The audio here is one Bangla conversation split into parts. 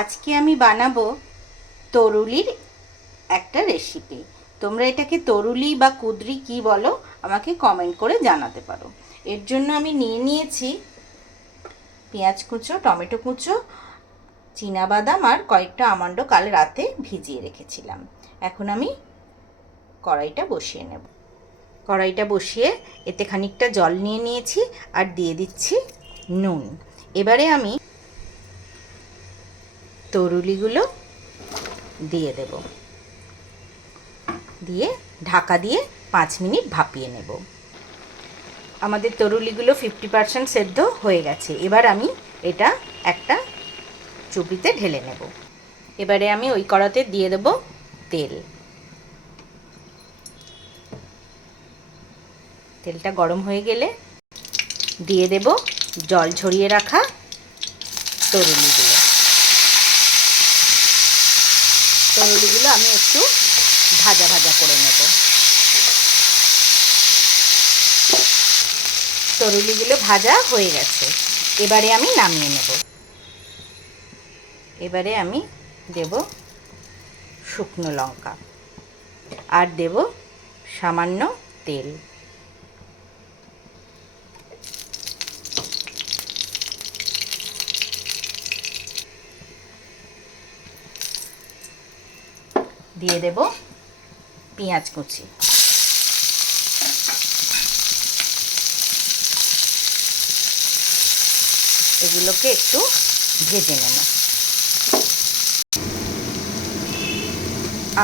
আজকে আমি বানাবো তরুলির একটা রেসিপি তোমরা এটাকে তরুলি বা কুদরি কি বলো, আমাকে কমেন্ট করে জানাতে পারো। এর জন্য আমি নিয়ে নিয়েছি পেঁয়াজ কুচো, টমেটো কুচো বাদাম আর কয়েকটা আমন্ড কাল রাতে ভিজিয়ে রেখেছিলাম। এখন আমি কড়াইটা বসিয়ে নেব। কড়াইটা বসিয়ে এতে খানিকটা জল নিয়ে নিয়েছি আর দিয়ে দিচ্ছি নুন। এবারে আমি তরুলিগুলো দিয়ে দেব। দিয়ে ঢাকা দিয়ে পাঁচ মিনিট ভাপিয়ে নেব। আমাদের তরুলিগুলো ফিফটি পার্সেন্ট সেদ্ধ হয়ে গেছে। এবার আমি এটা একটা চুপিতে ঢেলে নেব। এবারে আমি ওই কড়াতে দিয়ে দেব তেল। তেলটা গরম হয়ে গেলে দিয়ে দেব জল ঝরিয়ে রাখা তরুলিগুলো। তরুলিগুলো আমি একটু ভাজা ভাজা করে নেব। তরুলিগুলো ভাজা হয়ে গেছে। এবারে আমি নামিয়ে নেব। এবারে আমি দেব শুকনো লঙ্কা। আর দেব সামান্য তেল। দিয়ে দেব পেঁয়াজ কুচি। এগুলোকে একটু ভেজে নেব।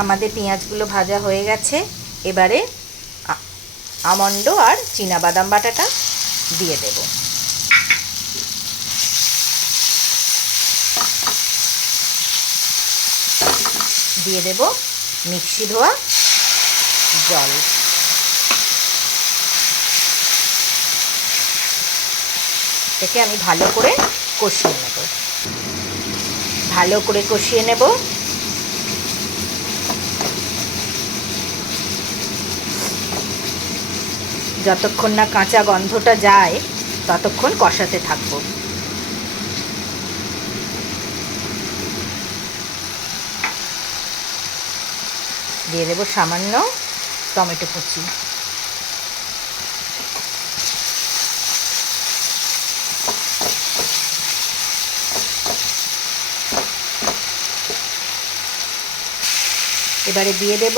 আমাদের পেঁয়াজগুলো ভাজা হয়ে গেছে। এবারে আমন্ড আর বাদাম বাটাটা দিয়ে দেব। দিয়ে দেব মিক্সি ধোয়া জল। এটাকে আমি ভালো করে কষিয়ে নেব। ভালো করে কষিয়ে নেব। যতক্ষণ না কাঁচা গন্ধটা যায়, ততক্ষণ কষাতে থাকব। দিয়ে দেবো সামান্য টমেটো কুচি। এবারে দিয়ে দেব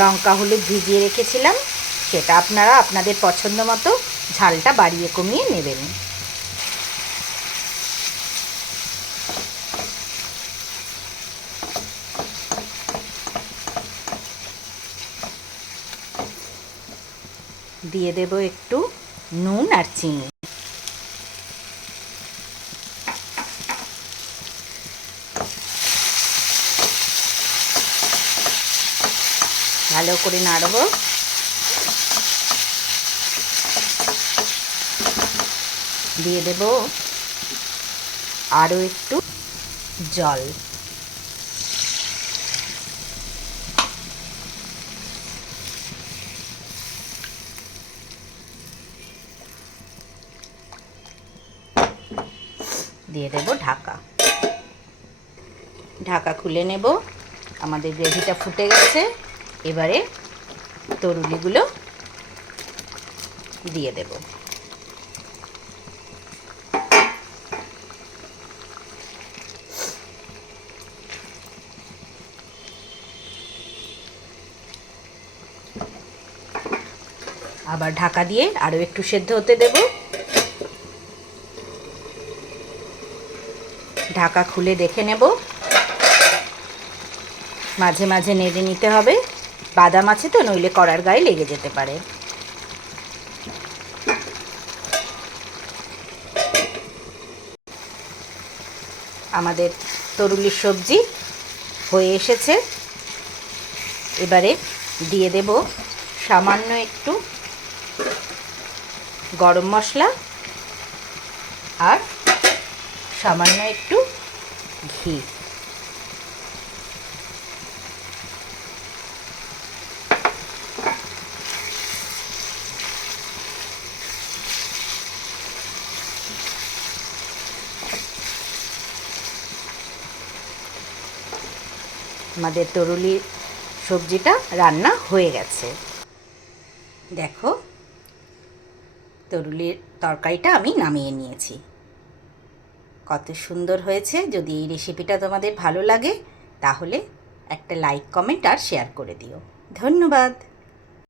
লঙ্কা, হলুদ ভিজিয়ে রেখেছিলাম। সেটা আপনারা আপনাদের পছন্দ মতো ঝালটা বাড়িয়ে কমিয়ে নেবেন। দিয়ে দেব একটু নুন আর চিনি। ভালো করে নাড়ব। দিয়ে দেব আরও একটু জল। দিয়ে দেব ঢাকা। ঢাকা খুলে নেব। আমাদের গ্রেভিটা ফুটে গেছে। এবারে তরুলিগুলো দিয়ে দেব। আবার ঢাকা দিয়ে আরও একটু সেদ্ধ হতে দেবো। ঢাকা খুলে দেখে নেব। মাঝে মাঝে নেড়ে নিতে হবে। বাদাম আছে তো, নইলে কড়ার গায়ে লেগে যেতে পারে। আমাদের তরুলির সবজি হয়ে এসেছে। এবারে দিয়ে দেব সামান্য একটু গরম মশলা আর সামান্য একটু ঘি আমাদের তরুলির সবজিটা রান্না হয়ে গেছে। দেখো তরুলির তরকারিটা আমি নামিয়ে নিয়েছি। কত সুন্দর হয়েছে। যদি এই রেসিপিটা তোমাদের ভালো লাগে, তাহলে একটা লাইক কমেন্ট আর শেয়ার করে দিও। ধন্যবাদ।